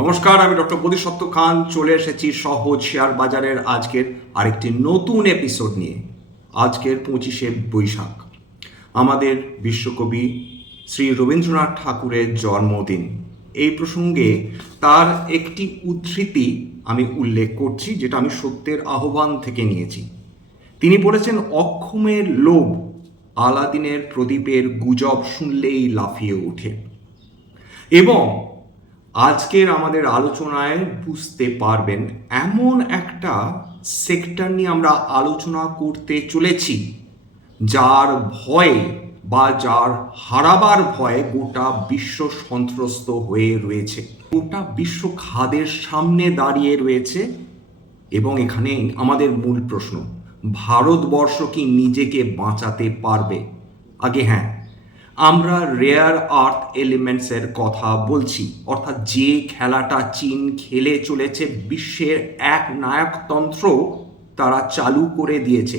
নমস্কার, আমি ডক্টর বোধিসত্ত্ব খান চলে এসেছি সহজ শেয়ার বাজারের আজকের আরেকটি নতুন এপিসোড নিয়ে। আজকের 25শে বৈশাখ আমাদের বিশ্বকবি শ্রী রবীন্দ্রনাথ ঠাকুরের জন্মদিন। এই প্রসঙ্গে তার একটি উদ্ধৃতি আমি উল্লেখ করছি, যেটা আমি সত্যের আহ্বান থেকে নিয়েছি। তিনি বলেছেন, অক্ষমের লোভ আলাদিনের প্রদীপের গুজব শুনলেই লাফিয়ে ওঠে। এবং আজকের আমাদের আলোচনায় বুঝতে পারবেন এমন একটা সেক্টর নিয়ে আমরা আলোচনা করতে চলেছি যার ভয়ে বা যার হারাবার ভয়ে গোটা বিশ্ব সন্ত্রস্ত হয়ে রয়েছে, গোটা বিশ্ব খাদের সামনে দাঁড়িয়ে রয়েছে। এবং এখানে আমাদের মূল প্রশ্ন, ভারতবর্ষ কি নিজেকে বাঁচাতে পারবে? আগে হ্যাঁ, আমরা রেয়ার আর্থ এলিমেন্টসের কথা বলছি, অর্থাৎ যে খেলাটা চীন খেলে চলেছে। বিশ্বের এক নায়কতন্ত্র তারা চালু করে দিয়েছে।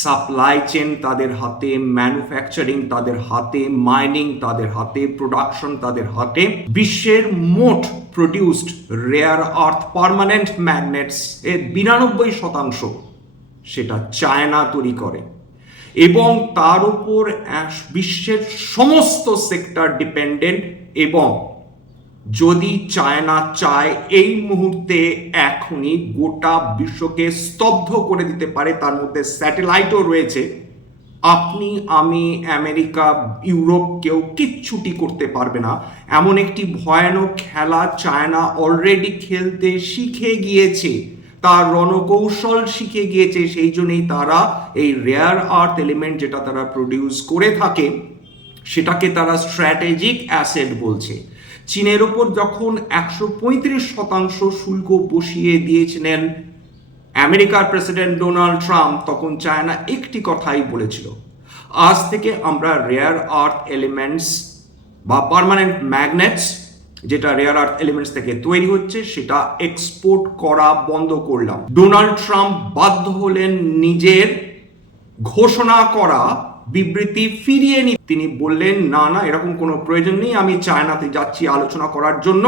সাপ্লাই চেন তাদের হাতে, ম্যানুফ্যাকচারিং তাদের হাতে, মাইনিং তাদের হাতে, প্রোডাকশন তাদের হাতে। বিশ্বের মোট produced rare earth permanent magnets এর 92% সেটা চায়না তৈরি করে। এবং তার উপর বিশ্বের সমস্ত সেক্টর ডিপেন্ডেন্ট। এবং যদি চায়না চায় এই মুহূর্তে এখনই গোটা বিশ্বকে স্তব্ধ করে দিতে পারে। তার মধ্যে স্যাটেলাইটও রয়েছে। আপনি, আমি, আমেরিকা, ইউরোপ কেউ কিচ্ছুটি করতে পারবে না। এমন একটি ভয়ানক খেলা চায়না অলরেডি খেলতে শিখে গিয়েছে, তার রণকৌশল শিখে গিয়েছে। সেই জন্যই তারা এই রেয়ার আর্থ এলিমেন্ট যেটা তারা প্রডিউস করে থাকে সেটাকে তারা স্ট্র্যাটেজিক অ্যাসেট বলছে। চীনের ওপর যখন 135% শুল্ক বসিয়ে দিয়েছিলেন আমেরিকার প্রেসিডেন্ট ডোনাল্ড ট্রাম্প, তখন চায়না একটি কথাই বলেছিল, আজ থেকে আমরা রেয়ার আর্থ এলিমেন্টস বা পার্মানেন্ট ম্যাগনেটস যেটা রেয়ার আর্থ এলিমেন্টস থেকে তৈরি হচ্ছে সেটা এক্সপোর্ট করা বন্ধ করলাম। ডোনাল্ড ট্রাম্প বাধ্য হলেন নিজের ঘোষণা করা বিবৃতি ফিরিয়ে নিতে। তিনি বললেন, না না, এরকম কোনো প্রয়োজন নেই, আমি চায়নাতে যাচ্ছি আলোচনা করার জন্য।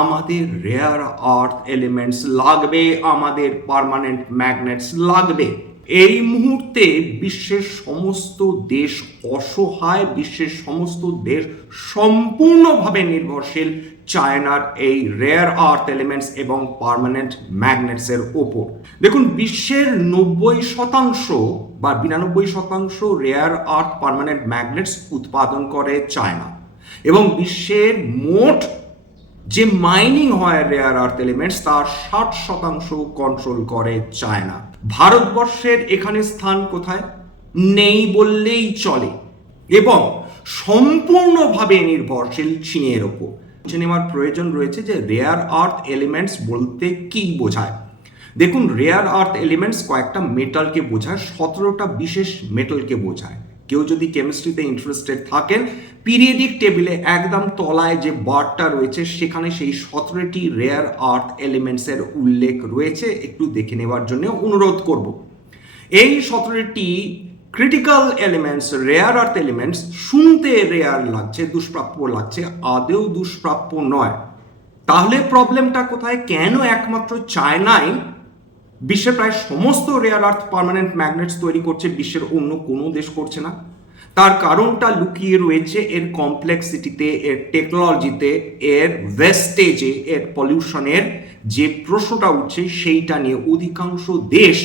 আমাদের রেয়ার আর্থ এলিমেন্টস লাগবে, আমাদের পার্মানেন্ট ম্যাগনেটস লাগবে। এই মুহূর্তে বিশ্বের সমস্ত দেশ অসহায়, বিশ্বের সমস্ত দেশ সম্পূর্ণভাবে নির্ভরশীল চায়নার এই রেয়ার আর্থ এলিমেন্টস এবং পার্মানেন্ট ম্যাগনেটসের ওপর। দেখুন, বিশ্বের 90% বা 92% রেয়ার আর্থ পার্মানেন্ট ম্যাগনেটস উৎপাদন করে চায়না। এবং বিশ্বের মোট যে মাইনিং হয় রেয়ার আর্থ এলিমেন্টস তার 60% কন্ট্রোল করে চায়না। ভারতবর্ষের এখানে স্থান কোথায়? নেই বললেই চলে। এবং সম্পূর্ণভাবে নির্ভরশীল চীনের ওপর। নেওয়ার প্রয়োজন রয়েছে যে রেয়ার আর্থ এলিমেন্টস বলতে কি বোঝায়। দেখুন, রেয়ার আর্থ এলিমেন্টস কয়েকটা মেটালকে বোঝায়, 17টা বিশেষ মেটালকে বোঝায়। কেউ যদি কেমিস্ট্রিতে ইন্টারেস্টেড থাকেন, পিরিয়ডিক টেবিলে একদম তলায় যে বারটা রয়েছে সেখানে সেই 17টি রেয়ার আর্থ এলিমেন্টসের উল্লেখ রয়েছে, একটু দেখে নেওয়ার জন্য অনুরোধ করব। এই 17টি critical elements, rare earth elements, শুনতে রেয়ার লাগছে, দুষ্প্রাপ্য লাগছে, আদেও দুষ্প্রাপ্য নয়। তাহলে প্রবলেমটা কোথায়? কেন একমাত্র চায়নাই বিশ্বের প্রায় সমস্ত রেয়ার আর্থ পার্মানেন্ট ম্যাগনেটস তৈরি করছে, বিশ্বের অন্য কোনো দেশ করছে না? তার কারণটা লুকিয়ে রয়েছে এর কমপ্লেক্সিটিতে, এর টেকনোলজিতে, এর ওয়েস্টেজে, এর পলিউশনের যে প্রশ্নটা উঠছে সেইটা নিয়ে। অধিকাংশ দেশ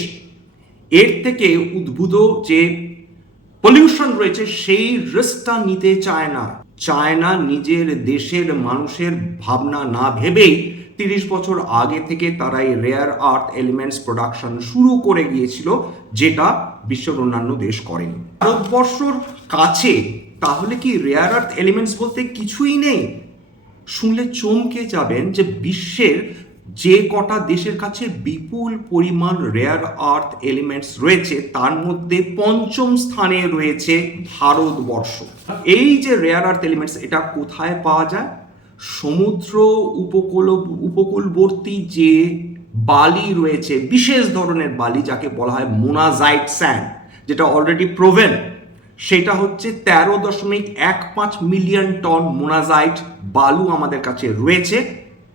এর থেকে উদ্ভূত যে পলিউশন রয়েছে সেই রিস্কটা নিতে চায় না। চায়না নিজের দেশের মানুষের ভাবনা না ভেবেই 30 বছর আগে থেকে তারা এই রেয়ার আর্থ এলিমেন্টস প্রোডাকশন শুরু করে গিয়েছিল, যেটা বিশ্বের অন্যান্য দেশ করেনি। ভারতবর্ষর কাছে তাহলে কি রেয়ার আর্থ এলিমেন্টস বলতে কিছুই নেই? শুনলে চমকে যাবেন যে বিশ্বের যে কটা দেশের কাছে বিপুল পরিমাণ রেয়ার আর্থ এলিমেন্টস রয়েছে তার মধ্যে 5ম স্থানে রয়েছে ভারতবর্ষ। এই যে রেয়ার আর্থ এলিমেন্টস, এটা কোথায় পাওয়া যায়? সমুদ্র উপকূলবর্তী যে বালি রয়েছে, বিশেষ ধরনের বালি যাকে বলা হয় মোনাজাইট স্যান্ড, যেটা অলরেডি প্রোভেন, সেটা হচ্ছে 13.15 মিলিয়ন টন মোনাজাইট বালু আমাদের কাছে রয়েছে।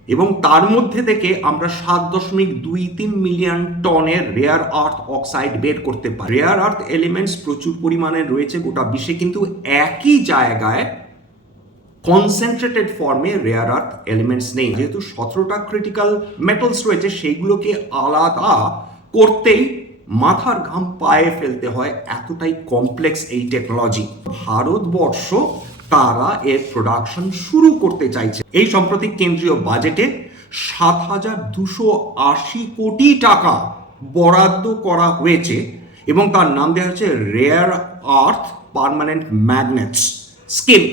এবং তার মধ্যে থেকে আমরা 7.23 মিলিয়ন টনের রেয়ার আর্থ অক্সাইড বের করতে পারি। রেয়ার আর্থ এলিমেন্টস প্রচুর পরিমাণে রয়েছে গোটা বিশ্বে, কিন্তু একই জায়গায় কনসেন্ট্রেটেড ফর্মে রেয়ার আর্থ এলিমেন্টস নেই। যেহেতু 17টা ক্রিটিক্যাল মেটালস রয়েছে, সেইগুলোকে আলাদা করতেই মাথার ঘাম পায়ে ফেলতে হয়, এতটাই কমপ্লেক্স এই টেকনোলজি। ভারতবর্ষ তারা এর প্রোডাকশন শুরু করতে চাইছে। এই সম্প্রতি কেন্দ্রীয় বাজেটে 7,280 কোটি টাকা বরাদ্দ করা হয়েছে এবং তার নাম দেওয়া হচ্ছে rare earth permanent magnets scheme.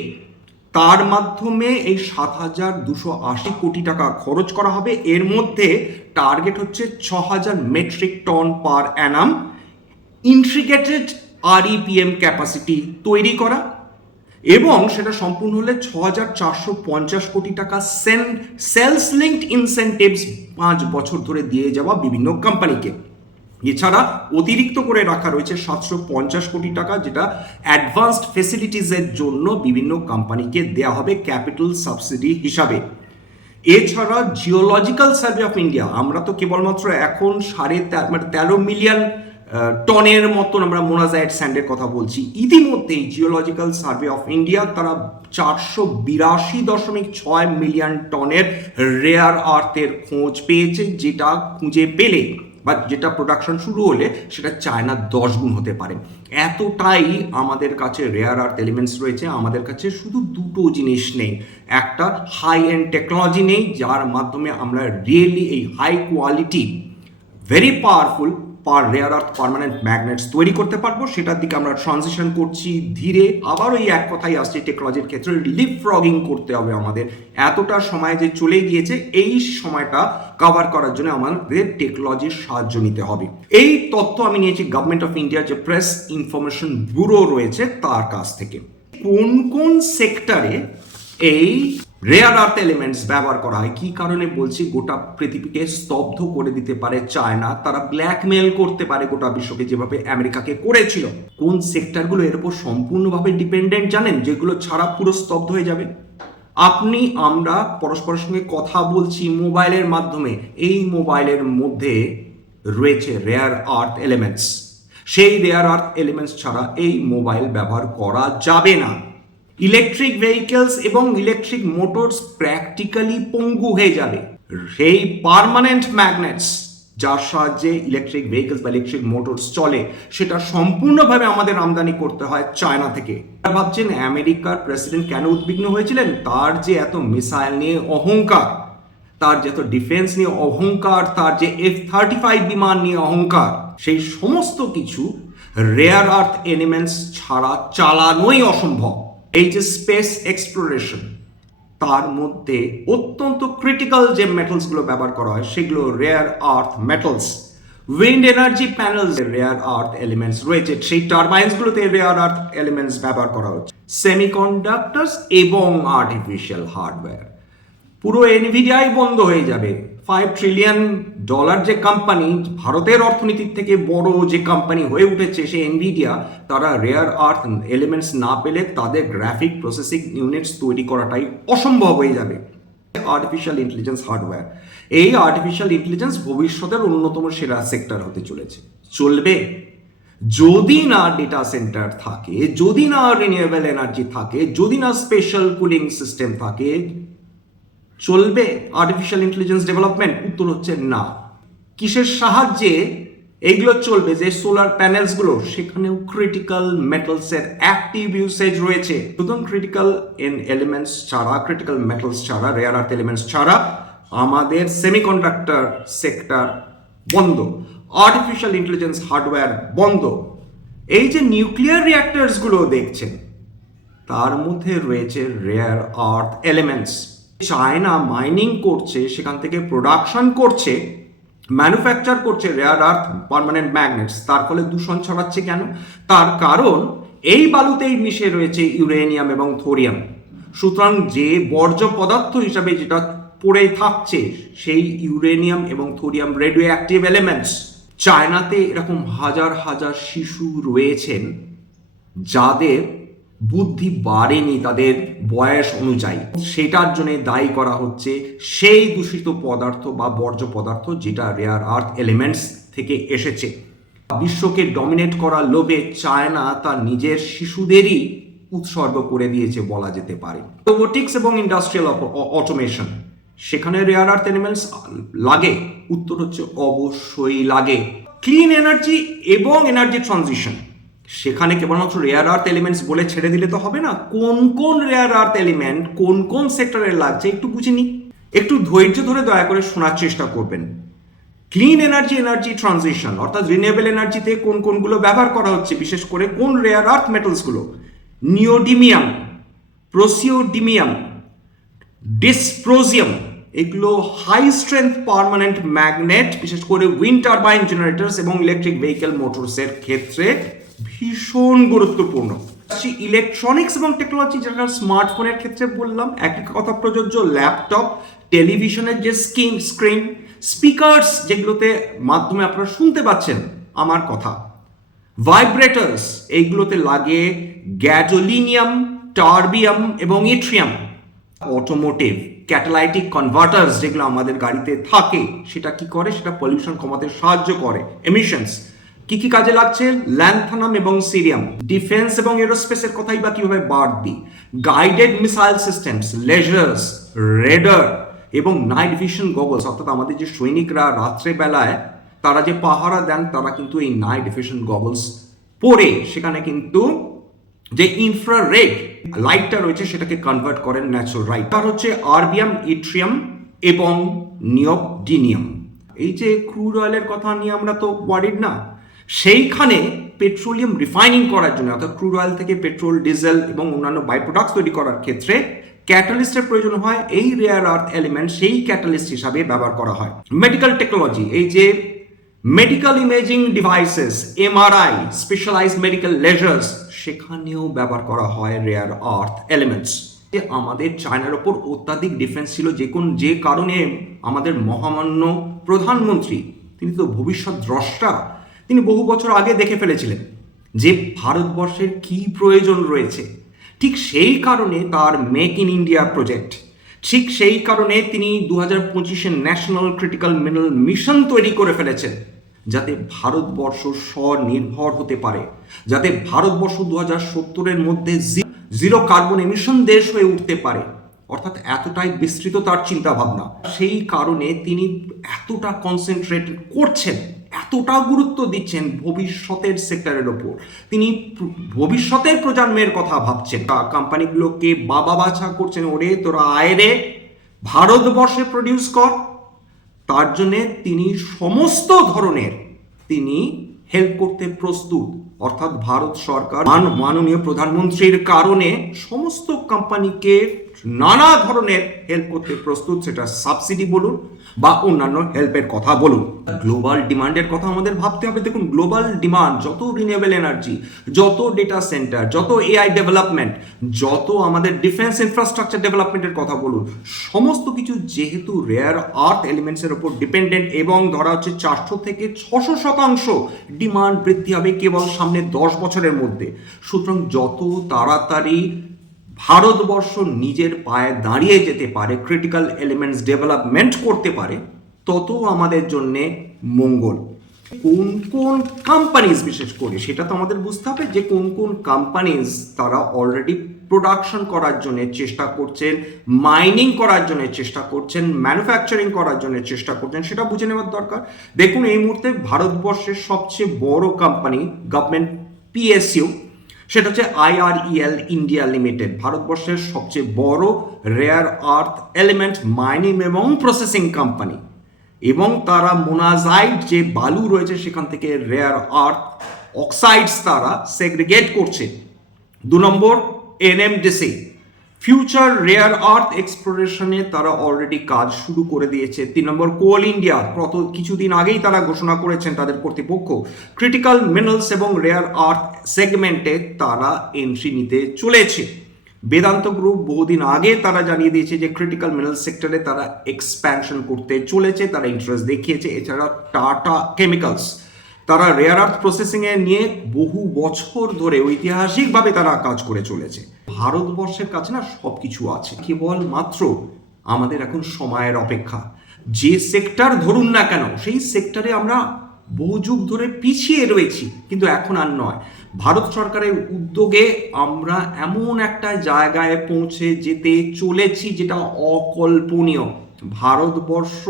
তার মাধ্যমে এই 7,280 কোটি টাকা খরচ করা হবে। এর মধ্যে টার্গেট হচ্ছে 6,000 metric ton per annum integrated REPM capacity তৈরি করা, এবং সেটা সম্পূর্ণ হলে 6,450 কোটি টাকা সেলস লিঙ্কড ইনসেন্টিভস 5 বছর ধরে দিয়ে যাওয়া বিভিন্ন কোম্পানিকে। এছাড়া অতিরিক্ত করে রাখা রয়েছে 750 কোটি টাকা, যেটা অ্যাডভান্সড ফেসিলিটিসের জন্য বিভিন্ন কোম্পানিকে দেওয়া হবে ক্যাপিটাল সাবসিডি হিসাবে। এছাড়া জিওলজিক্যাল সার্ভে অফ ইন্ডিয়া, আমরা তো কেবলমাত্র এখন 13.5 মিলিয়ন টনের মতন আমরা মোনাজাইট স্যান্ডের কথা বলছি। ইতিমধ্যেই জিওলজিক্যাল সার্ভে অফ ইন্ডিয়া তারা 482.6 মিলিয়ন টনের রেয়ার আর্থের খোঁজ পেয়েছে, যেটা খুঁজে পেলে বা যেটা প্রোডাকশন শুরু হলে সেটা চায়নার 10 গুণ হতে পারে। এতটাই আমাদের কাছে রেয়ার আর্থ এলিমেন্টস রয়েছে। আমাদের কাছে শুধু দুটো জিনিস নেই, একটা হাই এন্ড টেকনোলজি নেই, যার মাধ্যমে আমরা রিয়েলি এই high quality very powerful rare earth permanent magnets তৈরি করতে পারবো। সেটার দিকে আমরা ট্রানজিশন করছি ধীরে। আবার ওই এক কথাই আসছে, টেকনোলজির ক্ষেত্রে লিপ ফ্রগিং করতে হবে আমাদের। এতটা সময় যে চলে গিয়েছে, এই সময়টা কভার করার জন্য আমাদের টেকনোলজির সাহায্য নিতে হবে। এই তথ্য আমি নিয়েছি গভর্নমেন্ট অফ ইন্ডিয়ার যে প্রেস ইনফরমেশন ব্যুরো রয়েছে তার কাছ থেকে। কোন কোন সেক্টরে এই রেয়ার আর্থ এলিমেন্টস ব্যবহার করা হয়, কি কারণে বলছি, গোটা পৃথিবীকে স্তব্ধ করে দিতে পারে চায়না, তারা ব্ল্যাকমেল করতে পারে গোটা বিশ্বকে যেভাবে আমেরিকাকে করেছিল। কোন সেক্টরগুলো এর উপর সম্পূর্ণভাবে ডিপেন্ডেন্ট জানেন, যেগুলো ছাড়া পুরো স্তব্ধ হয়ে যাবে। আমরা পরস্পরের সঙ্গে কথা বলছি মোবাইলের মাধ্যমে, এই মোবাইলের মধ্যে রয়েছে রেয়ার আর্থ এলিমেন্টস। সেই রেয়ার আর্থ এলিমেন্টস ছাড়া এই মোবাইল ব্যবহার করা যাবে না। ইলেকট্রিক ভেহিকেলস এবং ইলেকট্রিক মোটরস প্র্যাকটিক্যালি পঙ্গু হয়ে যাবে। সেই পার্মানেন্ট ম্যাগনেটস যার সাহায্যে ইলেকট্রিক ভেহিকেলস বা ইলেকট্রিক মোটরস চলে, সেটা সম্পূর্ণভাবে আমাদের আমদানি করতে হয় চায়না থেকে। ভাবছেন আমেরিকার প্রেসিডেন্ট কেন উদ্বিগ্ন হয়েছিলেন? তার যে এত মিসাইল নিয়ে অহংকার, তার যে এত ডিফেন্স নিয়ে অহংকার, তার যে F-35 বিমান নিয়ে অহংকার, সেই সমস্ত কিছু রেয়ার আর্থ এলিমেন্টস ছাড়া চালানোই অসম্ভব। এই যে স্পেস এক্সপ্লোরেশন, তার মধ্যে অত্যন্ত ক্রিটিক্যাল যে মেটালসগুলো ব্যবহার করা হয় সেগুলো rare earth metals. Wind energy panels rare earth elements রয়েছে, সেই টারবাইন্সগুলোতে রেয়ার আর্থ এলিমেন্টস ব্যবহার করা হচ্ছে। সেমিকন্ডাক্টরস এবং আর্টিফিশিয়াল হার্ডওয়্যার, পুরো এনভিডিয়াই বন্ধ হয়ে যাবে। $5 ট্রিলিয়ন যে কোম্পানি, ভারতের অর্থনীতির থেকে বড় যে কোম্পানি হয়ে উঠেছে সে এনভিডিয়া, তারা রেয়ার আর্থ এলিমেন্টস না পেলে তাদের গ্রাফিক প্রসেসিং ইউনিটস তৈরি করাটাই অসম্ভব হয়ে যাবে। আর্টিফিশিয়াল ইন্টেলিজেন্স হার্ডওয়্যার, এই আর্টিফিশিয়াল ইন্টেলিজেন্স ভবিষ্যতের অন্যতম সেরা সেক্টর হতে চলেছে। চলবে যদি না ডেটা সেন্টার থাকে, যদি না রিনিউয়েবল এনার্জি থাকে, যদি না স্পেশাল কুলিং সিস্টেম থাকে, চলবে আর্টিফিশিয়াল ইন্টেলিজেন্স ডেভেলপমেন্ট? উত্তর হচ্ছে না। কিসের সাহায্যে এইগুলো চলবে? যে সোলার প্যানেলসগুলো, সেখানেও ক্রিটিক্যাল মেটালসের অ্যাক্টিভ ইউসেজ রয়েছে। সুতরাং ক্রিটিক্যাল এলিমেন্টস ছাড়া, ক্রিটিক্যাল মেটালস ছাড়া, রেয়ার আর্থ এলিমেন্টস ছাড়া আমাদের সেমিকন্ডাক্টর সেক্টর বন্ধ, আর্টিফিশিয়াল ইন্টেলিজেন্স হার্ডওয়্যার বন্ধ। এই যে নিউক্লিয়ার রিঅ্যাক্টরসগুলো দেখছেন, তার মধ্যে রয়েছে rare earth elements. China mining করছে, সেখান থেকে প্রোডাকশন করছে, ম্যানুফ্যাকচার করছে রেয়ার আর্থ পার্মানেন্ট ম্যাগনেটস। তার ফলে দূষণ ছড়াচ্ছে কেন? তার কারণ এই বালুতেই মিশে রয়েছে ইউরেনিয়াম এবং থোরিয়াম। সুতরাং যে বর্জ্য পদার্থ হিসাবে যেটা পড়ে থাকছে, সেই ইউরেনিয়াম এবং থোরিয়াম রেডিও অ্যাক্টিভ এলিমেন্টস। চায়নাতে এরকম হাজার হাজার শিশু রয়েছেন যাদের বুদ্ধি বাড়েনি তাদের বয়স অনুযায়ী, সেটার জন্য দায়ী করা হচ্ছে সেই দূষিত পদার্থ বা বর্জ্য পদার্থ যেটা রেয়ার আর্থ এলিমেন্টস থেকে এসেছে। বিশ্বকে ডমিনেট করার লোভে চায়না তার নিজের শিশুদেরই উৎসর্গ করে দিয়েছে বলা যেতে পারে। রোবোটিক্স এবং ইন্ডাস্ট্রিয়াল অটোমেশন, সেখানে রেয়ার আর্থ এলিমেন্টস লাগে? উত্তর হচ্ছে অবশ্যই লাগে। ক্লিন এনার্জি এবং এনার্জি ট্রানজিশন, সেখানে কেবলমাত্র রেয়ার আর্থ এলিমেন্টস বলে ছেড়ে দিলে তো হবে না। কোন কোন রেয়ার আর্থ এলিমেন্ট কোন কোন সেক্টরে লাগছে একটু বুঝে নি, একটু ধৈর্য ধরে দয়া করে শোনার চেষ্টা করবেন। ক্লিন এনার্জি, এনার্জি ট্রানজিশন অর্থাৎ রিনিউয়েবল এনার্জিতে কোন কোনগুলো ব্যবহার করা হচ্ছে, বিশেষ করে কোন রেয়ার আর্থ মেটালসগুলো? নিওডিমিয়াম, প্রোসিওডিমিয়াম, ডিসপ্রোজিয়াম, এগুলো হাই স্ট্রেংথ পার্মানেন্ট ম্যাগনেট, বিশেষ করে উইন্ড টারবাইন জেনারেটরস এবং ইলেকট্রিক ভেহিকেল মোটরসের ক্ষেত্রে ভীষণ গুরুত্বপূর্ণ। ইলেকট্রনিক্স এবং টেকনোলজি, যেটা স্মার্টফোনের ক্ষেত্রে বললাম, একই কথা প্রযোজ্য ল্যাপটপ, টেলিভিশনের যে স্ক্রিন, স্পিকার্স যেগুলোতে মাধ্যমে আপনারা শুনতে পাচ্ছেন আমার কথা, ভাইব্রেটার্স, এইগুলোতে লাগে গ্যাডোলিনিয়াম, টার্বিয়াম এবং ইট্রিয়াম। অটোমোটিভ ক্যাটালাইটিক কনভার্টার্স যেগুলো আমাদের গাড়িতে থাকে, সেটা কি করে? সেটা পলিউশন কমাতে সাহায্য করে, এমিশনস। কি কি কাজে লাগছে? ল্যান্থানাম এবং সিরিয়াম। ডিফেন্স এবং এরোস্পেসের কথাই বা কিভাবে বাদ দিই? Guided missile systems, lasers, radar এবং নাইট ভিশন গগলস, অর্থাৎ আমাদের যে সৈনিকরা রাত্রেবেলায় তারা যে পাহারা দেন, তারা কিন্তু এই নাইট ভিশন গগলস পরে সেখানে কিন্তু যে ইনফ্রারেড লাইটটা রয়েছে সেটাকে কনভার্ট করেন ন্যাচুরাল লাইট। তার হচ্ছে আরবিয়াম, ইট্রিয়াম এবং নিওডিমিয়াম। এই যে ক্রুড অয়েলের কথা নিয়ে আমরা তো ওয়ারিড না, সেইখানে পেট্রোলিয়াম রিফাইনিং করার জন্য, অর্থাৎ ক্রুড অয়েল থেকে পেট্রোল, ডিজেল এবং অন্যান্য বাই প্রোডাক্টস তৈরি করার ক্ষেত্রে ক্যাটালিস্টের প্রয়োজন হয়। এই রেয়ার আর্থ এলিমেন্ট সেই ক্যাটালিস্ট হিসাবে ব্যবহার করা হয়। মেডিকেল টেকনোলজি, এই যে medical imaging devices, MRI, specialised medical lasers, সেখানেও ব্যবহার করা হয় রেয়ার আর্থ এলিমেন্টস। আমাদের চায়নার ওপর অত্যাধিক ডিফেন্স ছিল, যে কারণে আমাদের মহামান্য প্রধানমন্ত্রী, তিনি তো ভবিষ্যৎ দ্রষ্টা, তিনি বহু বছর আগে দেখে ফেলেছিলেন যে ভারতবর্ষের কি প্রয়োজন রয়েছে। ঠিক সেই কারণে তার মেক ইন ইন্ডিয়া প্রজেক্ট, ঠিক সেই কারণে তিনি 2025 ন্যাশনাল ক্রিটিক্যাল মিনারেল মিশন তৈরি করে ফেলেছেন, যাতে ভারতবর্ষ স্বনির্ভর হতে পারে, যাতে ভারতবর্ষ 2070-এর মধ্যে জিরো কার্বন এমিশন দেশ হয়ে উঠতে পারে। অর্থাৎ এতটাই বিস্তৃত তার চিন্তা ভাবনা, সেই কারণে তিনি এতটা কনসেন্ট্রেট করছেন, এতটা গুরুত্ব দিচ্ছেন ভবিষ্যতের সেক্টরের ওপর। তিনি ভবিষ্যতের প্রজন্মের কথা ভাবছেন, কোম্পানিগুলোকে বাবা বাছা করছেন, ওরে তোরা আয় রে ভারতবর্ষে প্রডিউস কর। তার জন্যে তিনি সমস্ত ধরনের তিনি হেল্প করতে প্রস্তুত। অর্থাৎ ভারত সরকার মাননীয় প্রধানমন্ত্রীর কারণে সমস্ত কোম্পানিকে নানা ধরনের হেল্প করতে প্রস্তুত, সেটা সাবসিডি বলুন বা অন্যান্য হেল্পের কথা বলুন। গ্লোবাল ডিমান্ডের কথা আমাদের ভাবতে হবে। দেখুন, গ্লোবাল ডিমান্ড, যত রিনিউয়েবল এনার্জি, যত ডেটা সেন্টার, যত এআই ডেভেলপমেন্ট, যত আমাদের ডিফেন্স ইনফ্রাস্ট্রাকচার ডেভেলপমেন্টের কথা বলুন, সমস্ত কিছু যেহেতু রেয়ার আর্থ এলিমেন্টসের উপর ডিপেন্ডেন্ট, এবং ধরা হচ্ছে 400 থেকে 600% ডিমান্ড বৃদ্ধি হবে কেবল সামনে 10 বছরের মধ্যে। সুতরাং যত তাড়াতাড়ি ভারতবর্ষ নিজের পায়ে দাঁড়িয়ে যেতে পারে, ক্রিটিক্যাল এলিমেন্টস ডেভেলপমেন্ট করতে পারে, তত আমাদের জন্যে মঙ্গল। কোন কোন কোম্পানিজ, বিশেষ করে সেটা তো আমাদের বুঝতে হবে যে কোন কোন কোম্পানিজ তারা অলরেডি প্রোডাকশন করার জন্য চেষ্টা করছেন, মাইনিং করার জন্য চেষ্টা করছেন, ম্যানুফ্যাকচারিং করার জন্য চেষ্টা করছেন, সেটা বুঝে নেওয়ার দরকার। দেখুন, এই মুহূর্তে ভারতবর্ষের সবচেয়ে বড় কোম্পানি, গভর্নমেন্ট পিএসইউ, সেটা হচ্ছে IREL ইন্ডিয়া লিমিটেড, ভারতবর্ষের সবচেয়ে বড় রেয়ার আর্থ এলিমেন্ট মাইনিং এবং প্রসেসিং কোম্পানি। এবং তারা মোনাজাইট যে বালু রয়েছে সেখান থেকে রেয়ার আর্থ অক্সাইডস তারা সেগ্রিগেট করছে। 2 নম্বর, NMDC, ফিউচার রেয়ার আর্থ এক্সপ্লোরেশনে তারা অলরেডি কাজ শুরু করে দিয়েছে। 3 নম্বর, কোল ইন্ডিয়া, গত কিছুদিন আগেই তারা ঘোষণা করেছেন তাদের কর্তৃপক্ষ ক্রিটিক্যাল মিনারেলস এবং রেয়ার আর্থ সেগমেন্টে তারা এন্ট্রি নিতে চলেছে। বেদান্ত গ্রুপ বহুদিন আগে তারা জানিয়ে দিয়েছে যে ক্রিটিক্যাল মিনারেল সেক্টরে তারা এক্সপ্যানশন করতে চলেছে, তারা ইন্টারেস্ট দেখিয়েছে। এছাড়া টাটা কেমিক্যালস, তারা রেয়ার আর্থ প্রসেসিংয়ে নিয়ে বহু বছর ধরে ঐতিহাসিকভাবে তারা কাজ করে চলেছে। ভারতবর্ষের কাছে না সব কিছু আছে, কেবল মাত্র আমাদের এখন সময়ের অপেক্ষা। যে সেক্টর ধরুন না কেন, সেই সেক্টরে আমরা বহু যুগ ধরে পিছিয়ে রয়েছি, কিন্তু এখন আর নয়। ভারত সরকারের উদ্যোগে আমরা এমন একটা জায়গায় পৌঁছে যেতে চলেছি যেটা অকল্পনীয়। ভারতবর্ষ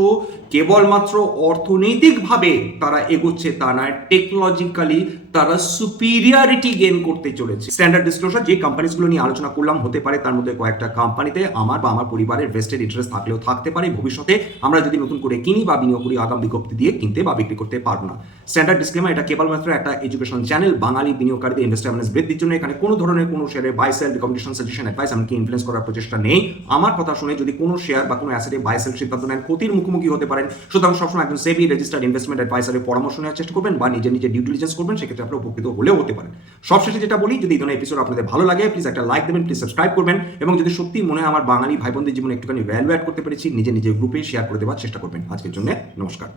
কেবলমাত্র অর্থনৈতিকভাবে তারা এগোচ্ছে তা নয়, টেকনোলজিক্যালি তারা সুপিরিয়রিটি গেইন করতে চলেছে। স্ট্যান্ডার্ড ডিসক্লোজার যে কোম্পানিগুলো নিয়ে আলোচনা করলাম, হতে পারে তার মধ্যে কয়েকটা কোম্পানিতে আমার বা আমার পরিবারের ভেস্টেড ইন্টারেস্ট থাকলেও থাকতে পারে। ভবিষ্যতে আমরা যদি নতুন করে কিনি বা বিনিয়োগ করি, আগাম বিজ্ঞপ্তি দিয়ে কিনতে বা বিক্রি করতে পারবো না। স্ট্যান্ডার্ড ডিসক্লেমার, এটা কেবলমাত্র একটা এডুকেশন চ্যানেল। বাঙালি বিনিয়োগকারীদের ইনভেস্টর অ্যাওয়ারনেস বৃদ্ধির জন্য এখানে কোনো ধরনের কোনো শেয়ারে buy sell recommendation, suggestion, advice এমনকি ইনফ্লুয়েন্স করার প্রচেষ্টা নেই। আমার কথা শুনে যদি কোনো শেয়ার বা কোনো অ্যাসেটে বাই সেল সিদ্ধান্ত নেন, ক্ষতির মুখোমুখি হতে পারেন। সুতরাং সবসময় একজন সেবি রেজিস্টার্ড ইনভেস্টমেন্ট অ্যাডভাইসারের পরামর্শ নেওয়ার চেষ্টা করবেন বা নিজে ডিউ ডিলিজেন্স করবেন, সেক্ষেত্রে আপনারা উপকৃত হলেও হতে পারেন। সবশেষে যেটা বলি, যদি এই ধরনের এপিসোড আপনাদের ভালো লাগে, প্লিজ একটা লাইক দেবেন, প্লিজ সাবস্ক্রাইব করবেন, এবং যদি সত্যি মনে হয় আমার বাঙালি ভাই বোনদের জীবনে একটুখানি ভ্যালু অ্যাড করতে পেরেছি, নিজে গ্রুপে শেয়ার করে দেওয়ার চেষ্টা করবেন। আজকের জন্য নমস্কার।